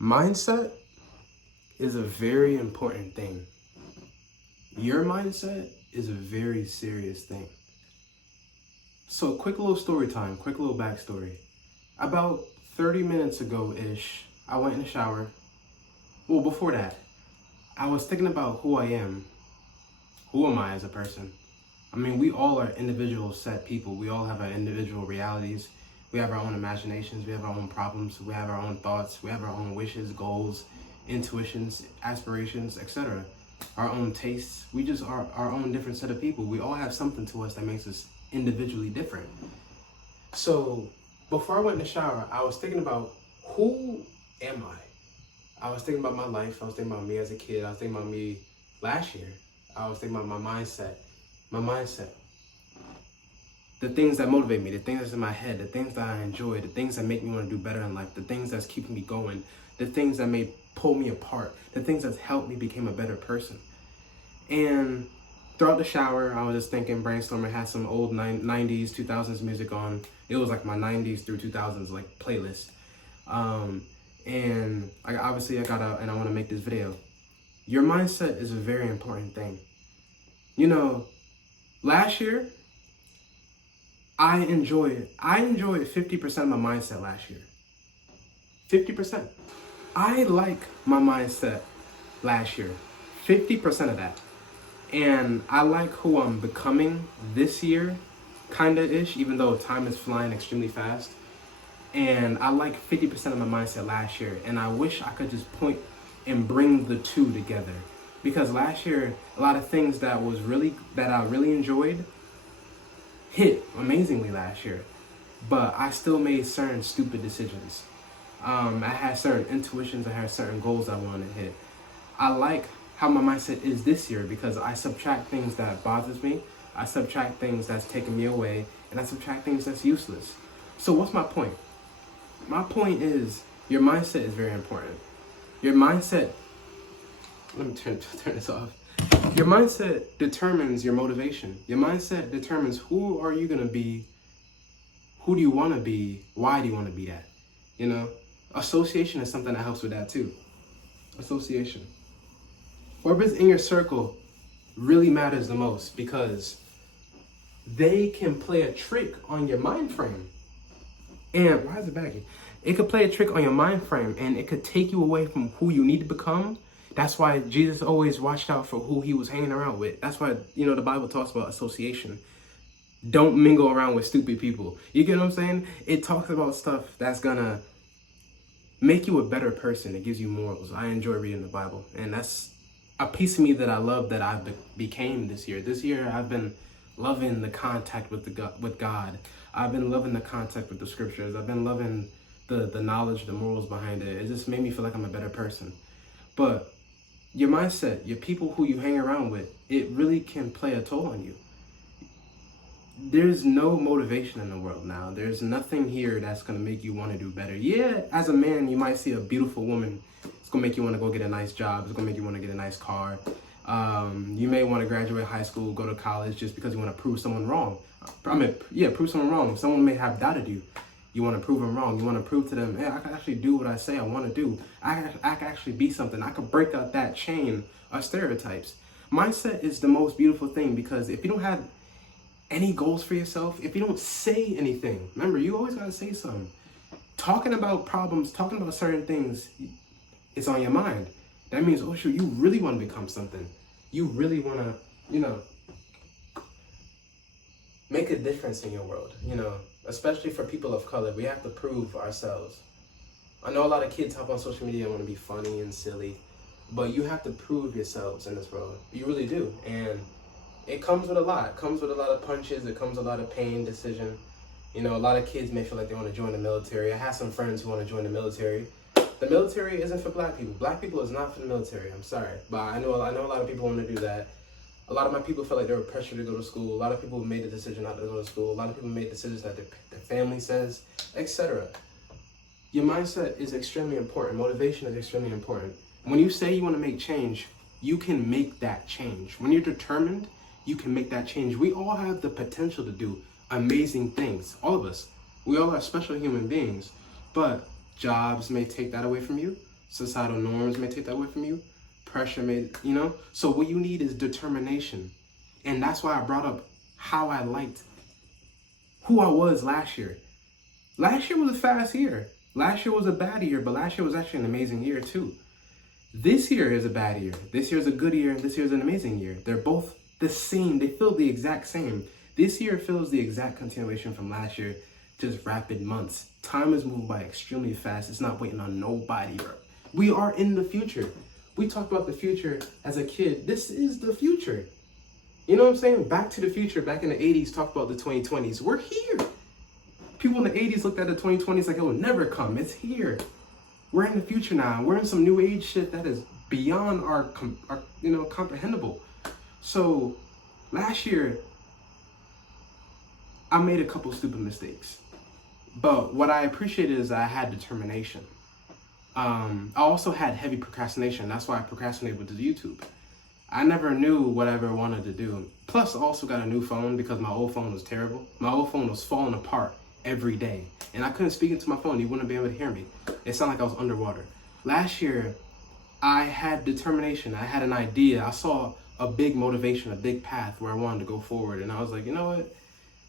Mindset is a very important thing. Your mindset is a very serious thing. So quick little story time, quick little backstory. About 30 minutes ago-ish, I went in the shower. Well, before that, I was thinking about who I am. Who am I as a person? I mean, we all are individual set people. We all have our individual realities. We have our own imaginations. We have our own problems. We have our own thoughts. We have our own wishes, goals, intuitions, aspirations, etc. Our own tastes. We just are our own different set of people. We all have something to us that makes us individually different. So before I went in the shower, I was thinking about who am I? I was thinking about my life. I was thinking about me as a kid. I was thinking about me last year. I was thinking about my mindset. The things that motivate me, the things that's in my head, the things that I enjoy, the things that make me want to do better in life, the things that's keeping me going, the things that may pull me apart, the things that's helped me become a better person. And throughout the shower, I was just thinking, brainstorming, had some old 90s, 2000s music on. It was like my 90s through 2000s like playlist. And I got out and I want to make this video. Your mindset is a very important thing. You know, last year, I enjoyed 50% of my mindset last year. 50%. I like my mindset last year. 50% of that. And I like who I'm becoming this year, kinda-ish, even though time is flying extremely fast. And I like 50% of my mindset last year. And I wish I could just point and bring the two together. Because last year, a lot of things that I really enjoyed hit amazingly last year. But I still made certain stupid decisions. I had certain intuitions, I had certain goals I wanted to hit. I like how my mindset is this year because I subtract things that bothers me, I subtract things that's taking me away, and I subtract things that's useless. So what's my point? My point is your mindset is very important. Your mindset, let me turn this off. Your mindset determines your motivation. Your mindset determines who are you gonna be, who do you wanna be, why do you wanna be that? You know, association is something that helps with that too. Association. Whoever's in your circle really matters the most because they can play a trick on your mind frame. And why is it baggy? It could play a trick on your mind frame and it could take you away from who you need to become. That's why Jesus always watched out for who he was hanging around with. That's why, the Bible talks about association. Don't mingle around with stupid people. You get what I'm saying? It talks about stuff that's gonna make you a better person. It gives you morals. I enjoy reading the Bible. And that's a piece of me that I love that I became this year. This year, I've been loving the contact with God. I've been loving the contact with the scriptures. I've been loving the knowledge, the morals behind it. It just made me feel like I'm a better person. But your mindset, your people who you hang around with, it really can play a toll on you. There's no motivation in the world now. There's nothing here that's going to make you want to do better. Yeah, as a man, you might see a beautiful woman. It's going to make you want to go get a nice job. It's going to make you want to get a nice car. You may want to graduate high school, go to college just because you want to prove someone wrong. Prove someone wrong. Someone may have doubted you. You want to prove them wrong. You want to prove to them, hey, I can actually do what I say I want to do. I can actually be something. I can break out that chain of stereotypes. Mindset is the most beautiful thing because if you don't have any goals for yourself, if you don't say anything, remember, you always got to say something. Talking about problems, talking about certain things, it's on your mind. That means, oh, shoot, you really want to become something. You really want to, make a difference in your world, especially for people of color. We have to prove ourselves. I know a lot of kids hop on social media and want to be funny and silly, but you have to prove yourselves in this world. You really do. And it comes with a lot. It comes with a lot of punches. It comes with a lot of pain, decision. A lot of kids may feel like they want to join the military. I have some friends who want to join the military. The military isn't for black people. Black people is not for the military. I'm sorry. But I know a lot of people want to do that. A lot of my people feel like they were pressured to go to school. A lot of people made the decision not to go to school. A lot of people made decisions that their family says, etc. Your mindset is extremely important. Motivation is extremely important. When you say you want to make change, you can make that change. When you're determined, you can make that change. We all have the potential to do amazing things. All of us. We all are special human beings. But jobs may take that away from you. Societal norms may take that away from you. Pressure may, you know? So what you need is determination. And that's why I brought up how I liked who I was last year. Last year was a fast year. Last year was a bad year, but last year was actually an amazing year too. This year is a bad year. This year is a good year. This year is an amazing year. They're both the same. They feel the exact same. This year feels the exact continuation from last year, just rapid months. Time is moving by extremely fast. It's not waiting on nobody, bro. We are in the future. We talked about the future as a kid. This is the future. You know what I'm saying? Back to the Future, back in the 80s, talked about the 2020s. We're here. People in the 80s looked at the 2020s like it will never come. It's here. We're in the future now. We're in some new age shit that is beyond our comprehensible. So last year, I made a couple stupid mistakes. But what I appreciated is that I had determination. I also had heavy procrastination. That's why I procrastinated with the YouTube. I never knew what I ever wanted to do. Plus, I also got a new phone because my old phone was terrible. My old phone was falling apart every day. And I couldn't speak into my phone. You wouldn't be able to hear me. It sounded like I was underwater. Last year, I had determination. I had an idea. I saw a big motivation, a big path where I wanted to go forward. And I was like, you know what?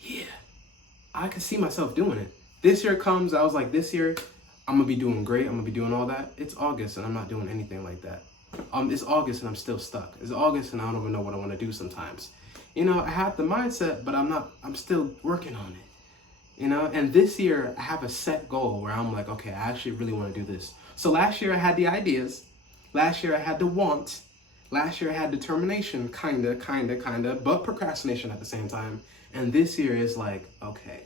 Yeah, I could see myself doing it. This year comes, I was like, this year, I'm going to be doing great. I'm going to be doing all that. It's August and I'm not doing anything like that. It's August and I'm still stuck. It's August and I don't even know what I want to do sometimes. You know, I have the mindset, but I'm still working on it. You know, and this year I have a set goal where I'm like, okay, I actually really want to do this. So last year I had the ideas. Last year I had the want. Last year I had determination, kinda, but procrastination at the same time. And this year is like, okay,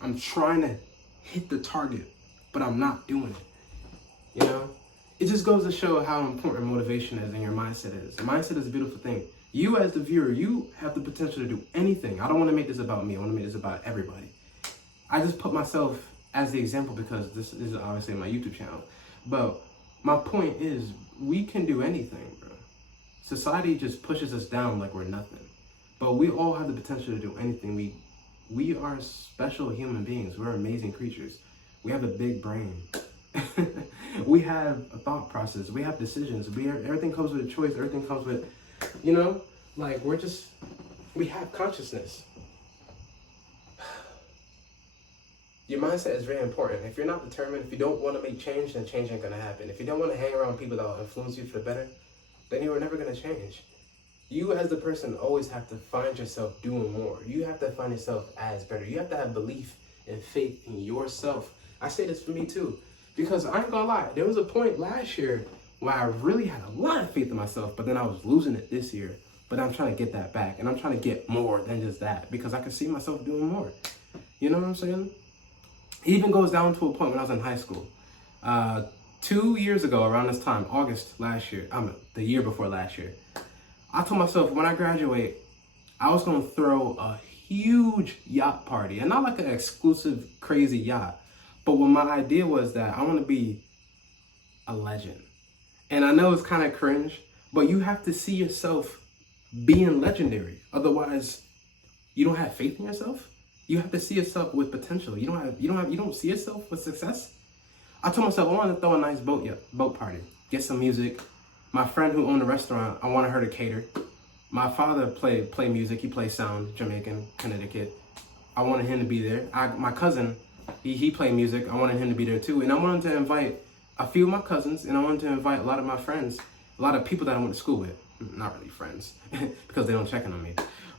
I'm trying to hit the target, but I'm not doing it. You know? It just goes to show how important motivation is and your mindset is. Mindset is a beautiful thing. You as the viewer, you have the potential to do anything. I don't want to make this about me. I want to make this about everybody. I just put myself as the example because this is obviously my YouTube channel. But my point is, we can do anything, bro. Society just pushes us down like we're nothing. But we all have the potential to do anything. We are special human beings. We're amazing creatures. We have a big brain. We have a thought process. We have decisions. Everything comes with a choice. Everything comes with, you know, like we have consciousness. Your mindset is very important. If you're not determined, if you don't want to make change, then change ain't going to happen. If you don't want to hang around people that will influence you for the better, then you are never going to change. You as the person always have to find yourself doing more. You have to find yourself as better. You have to have belief and faith in yourself. I say this for me too, because I ain't gonna lie, there was a point last year where I really had a lot of faith in myself, but then I was losing it this year. But I'm trying to get that back, and I'm trying to get more than just that, because I can see myself doing more. You know what I'm saying? It even goes down to a point when I was in high school. 2 years ago, around this time, August last year, the year before last year, I told myself when I graduate, I was gonna throw a huge yacht party, and not like an exclusive crazy yacht, but what my idea was that I want to be a legend. And I know it's kind of cringe, but you have to see yourself being legendary. Otherwise, you don't have faith in yourself. You have to see yourself with potential. You don't see yourself with success. I told myself I wanted to throw a nice boat party, get some music. My friend who owned a restaurant, I wanted her to cater. My father play music. He plays sound, Jamaican, Connecticut. I wanted him to be there. My cousin, he played music. I wanted him to be there too. And I wanted to invite a few of my cousins, and I wanted to invite a lot of my friends, a lot of people that I went to school with. Not really friends, because they don't check in on me.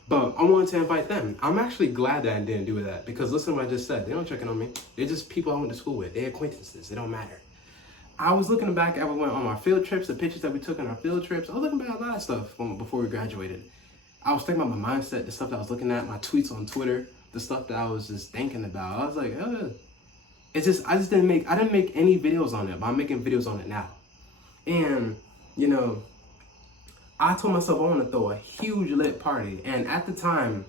But I wanted to invite them. I'm actually glad that I didn't do that, because listen to what I just said. They don't check in on me. They're just people I went to school with. They're acquaintances. They don't matter. I was looking back at when we went on our field trips, the pictures that we took on our field trips. I was looking back at a lot of stuff before we graduated. I was thinking about my mindset, the stuff that I was looking at, my tweets on Twitter, the stuff that I was just thinking about. I was like, I didn't make any videos on it, but I'm making videos on it now. And, you know, I told myself I want to throw a huge lit party. And at the time,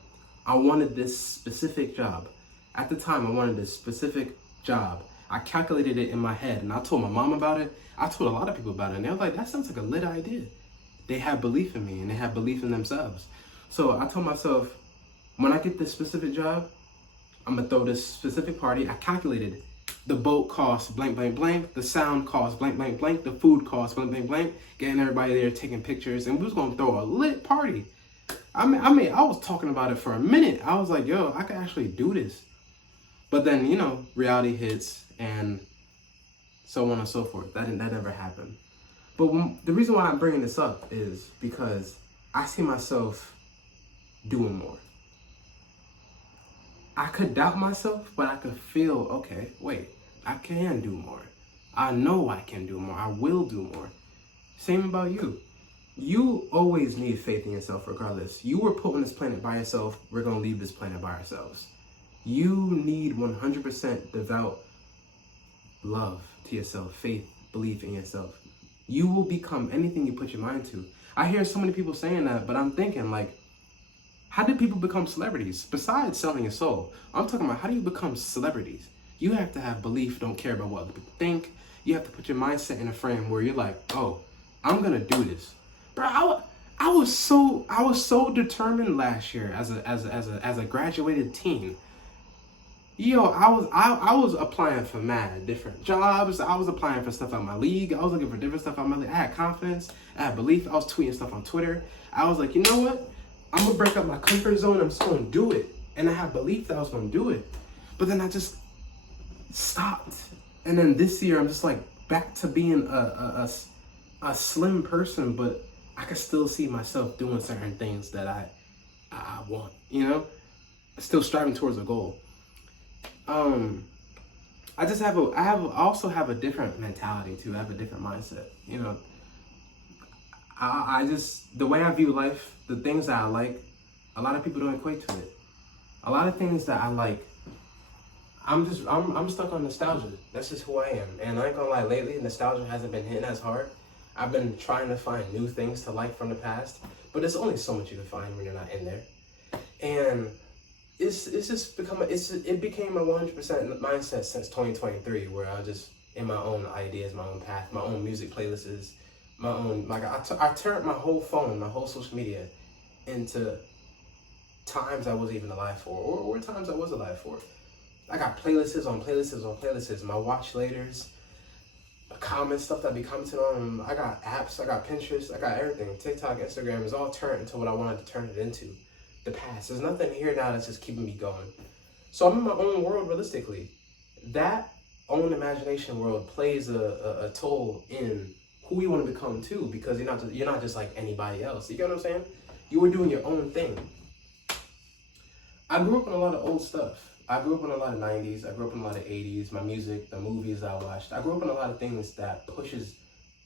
I wanted this specific job. I calculated it in my head, and I told my mom about it. I told a lot of people about it, and they were like, that sounds like a lit idea. They have belief in me, and they have belief in themselves. So I told myself, when I get this specific job, I'm going to throw this specific party. I calculated The boat costs blank, blank, blank. The sound costs blank, blank, blank. The food costs blank, blank, blank. Getting everybody there, taking pictures, and we was gonna throw a lit party. I mean, I was talking about it for a minute. I was like, yo, I could actually do this. But then, you know, reality hits and so on and so forth. That never happened. But the reason why I'm bringing this up is because I see myself doing more. I could doubt myself, but I could feel, okay, wait, I can do more. I know I can do more. I will do more. Same about you. You always need faith in yourself regardless. You were put on this planet by yourself. We're going to leave this planet by ourselves. You need 100% devout love to yourself, faith, belief in yourself. You will become anything you put your mind to. I hear so many people saying that, but I'm thinking like, how did people become celebrities? Besides selling your soul, I'm talking about how do you become celebrities? You have to have belief, don't care about what other people think. You have to put your mindset in a frame where you're like, oh, I'm gonna do this. Bro, I was so determined last year as a graduated teen. Yo, I was applying for mad different jobs. I was applying for stuff out of my league. I was looking for different stuff out of my league. I had confidence. I had belief. I was tweeting stuff on Twitter. I was like, you know what? I'm gonna break up my comfort zone. I'm just gonna do it. And I had belief that I was gonna do it. But then I just stopped. And then this year I'm just like back to being a slim person, but I can still see myself doing certain things that I want, you know? Still striving towards a goal. I also have a different mentality too. I have a different mindset. You know, I just, the way I view life, the things that I like, a lot of people don't equate to it. A lot of things that I like, I'm stuck on nostalgia. That's just who I am. And I ain't gonna lie, lately nostalgia hasn't been hitting as hard. I've been trying to find new things to like from the past, but there's only so much you can find when you're not in there. And it's just become it became a 100% mindset since 2023, where I just in my own ideas, my own path, my own music playlists, my own, like I turned my whole phone, my whole social media into times I wasn't even alive for, or times I was alive for. I got playlists on playlists on playlists, my watch laters, comments, stuff that I be commenting on. I got apps, I got Pinterest, I got everything. TikTok, Instagram is all turned into what I wanted to turn it into. The past. There's nothing here now that's just keeping me going. So I'm in my own world realistically. That own imagination world plays a toll in who you want to become too, because you're not just like anybody else. You get what I'm saying? You were doing your own thing. I grew up in a lot of old stuff. I grew up in a lot of 90s. I grew up in a lot of 80s. My music, the movies I watched. I grew up in a lot of things that pushes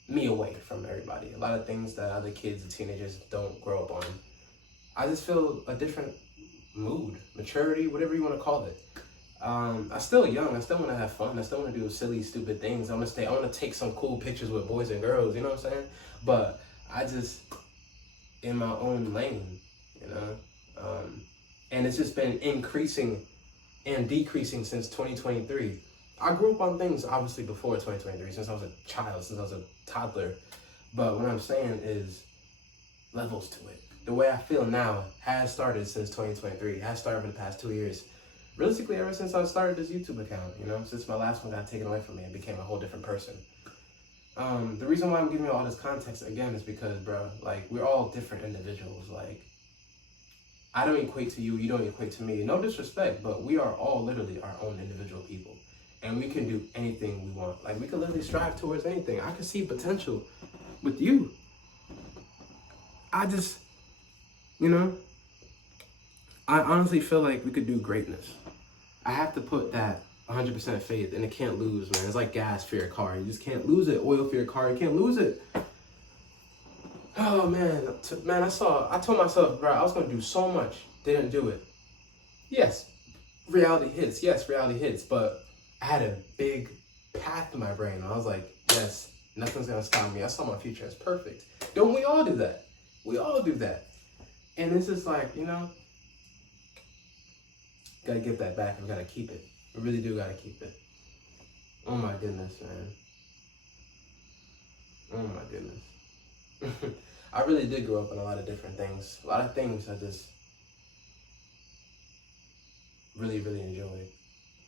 me away from everybody. A lot of things that other kids and teenagers don't grow up on. I just feel a different mood, maturity, whatever you want to call it. I'm still young. I still want to have fun. I still want to do silly, stupid things. I want to take some cool pictures with boys and girls. You know what I'm saying? But I just in my own lane, you know. And it's just been increasing and decreasing since 2023. I grew up on things obviously before 2023, since I was a child, since I was a toddler. But what I'm saying is levels to it. The way I feel now has started since 2023, has started for the past 2 years. Realistically, ever since I started this YouTube account, you know, since my last one got taken away from me and became a whole different person. The reason why I'm giving you all this context again is because, bro, like, we're all different individuals. Like, I don't equate to you, you don't equate to me. No disrespect, but we are all literally our own individual people. And we can do anything we want. Like, we can literally strive towards anything. I can see potential with you. I just, you know, I honestly feel like we could do greatness. I have to put that 100% faith, and it can't lose, man. It's like gas for your car. You just can't lose it. Oil for your car, you can't lose it. Oh, man. I told myself, bro, I was going to do so much. Didn't do it. Yes, reality hits. Yes, reality hits. But I had a big path in my brain. I was like, yes, nothing's going to stop me. I saw my future as perfect. Don't we all do that? We all do that. And it's just like, you know, gotta get that back. We gotta keep it. We really do gotta keep it. Oh my goodness, man. Oh my goodness. I really did grow up in a lot of different things. A lot of things I just really, really enjoyed.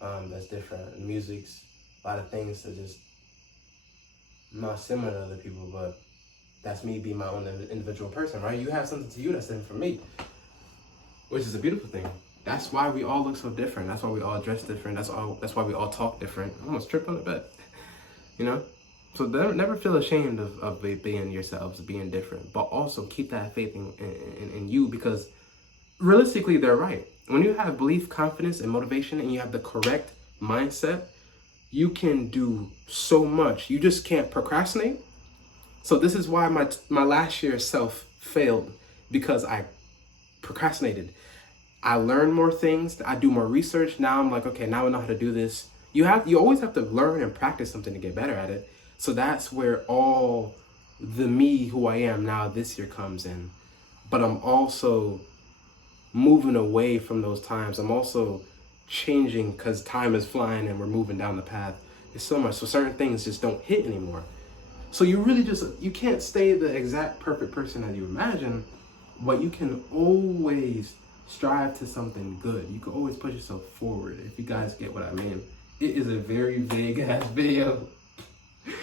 That's different. Music's a lot of things that just not similar to other people, but that's me being my own individual person, right? You have something to you that's different from me, which is a beautiful thing. That's why we all look so different. That's why we all dress different. That's why we all talk different. I almost tripped on the bed, you know? So never feel ashamed of being yourselves, being different, but also keep that faith in you, because realistically, they're right. When you have belief, confidence, and motivation, and you have the correct mindset, you can do so much. You just can't procrastinate. So this is why my last year self failed, because I procrastinated. I learned more things. I do more research. Now I'm like, okay, now I know how to do this. You always have to learn and practice something to get better at it. So that's where all the me who I am now this year comes in. But I'm also moving away from those times. I'm also changing because time is flying and we're moving down the path. It's so much. So certain things just don't hit anymore. So you can't stay the exact perfect person that you imagine, but you can always strive to something good. You can always push yourself forward, if you guys get what I mean. It is a very vague ass video.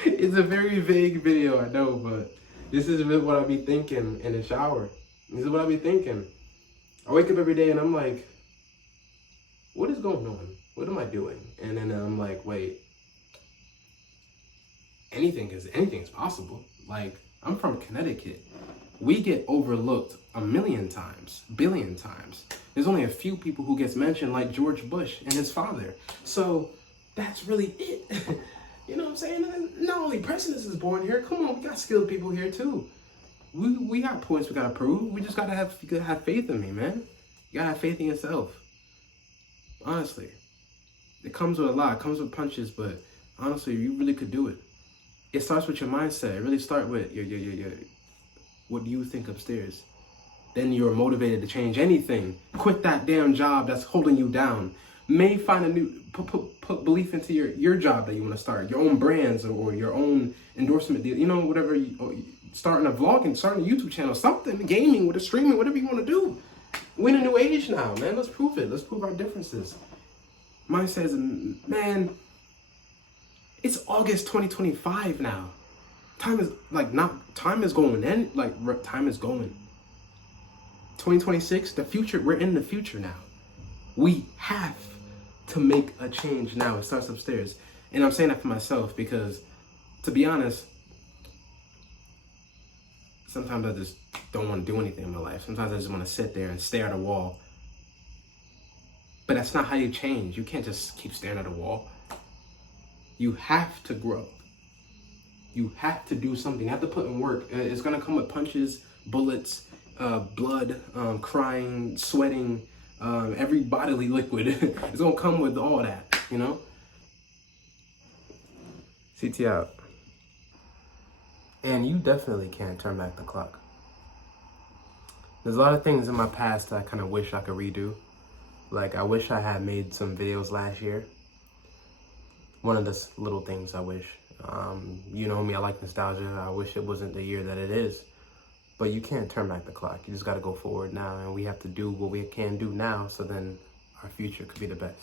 It's a very vague video, I know, but this is what I be thinking in the shower. This is what I be thinking. I wake up every day and I'm like, what is going on? What am I doing? And then I'm like, wait, anything is possible. Like, I'm from Connecticut. We get overlooked a million times, billion times. There's only a few people who gets mentioned, like George Bush and his father. So that's really it. You know what I'm saying? And not only presidents is born here. Come on, we got skilled people here too. We got points we gotta prove. We just gotta have faith in me, man. You gotta have faith in yourself. Honestly, it comes with a lot. It comes with punches, but honestly, you really could do it. It starts with your mindset. It really starts with your what do you think upstairs? Then you're motivated to change anything. Quit that damn job that's holding you down. May find a new, put belief into your job that you want to start, your own brands or your own endorsement deal, you know, whatever, starting a vlog and starting a YouTube channel, something, gaming, with a streaming, whatever you want to do. We're in a new age now, man. Let's prove it. Let's prove our differences. Mine says, man, it's August 2025 now. Time is going in, time is going. 2026, the future, we're in the future now. We have to make a change now. It starts upstairs. And I'm saying that for myself because, to be honest, sometimes I just don't want to do anything in my life. Sometimes I just want to sit there and stare at a wall. But that's not how you change. You can't just keep staring at a wall. You have to grow. You have to do something. You have to put in work. It's going to come with punches, bullets, blood, crying, sweating, every bodily liquid. It's going to come with all that, you know? CT out. And you definitely can't turn back the clock. There's a lot of things in my past that I kind of wish I could redo. Like, I wish I had made some videos last year. One of the little things I wish. You know me, I like nostalgia. I wish it wasn't the year that it is. But you can't turn back the clock. You just got to go forward now. And we have to do what we can do now so then our future could be the best.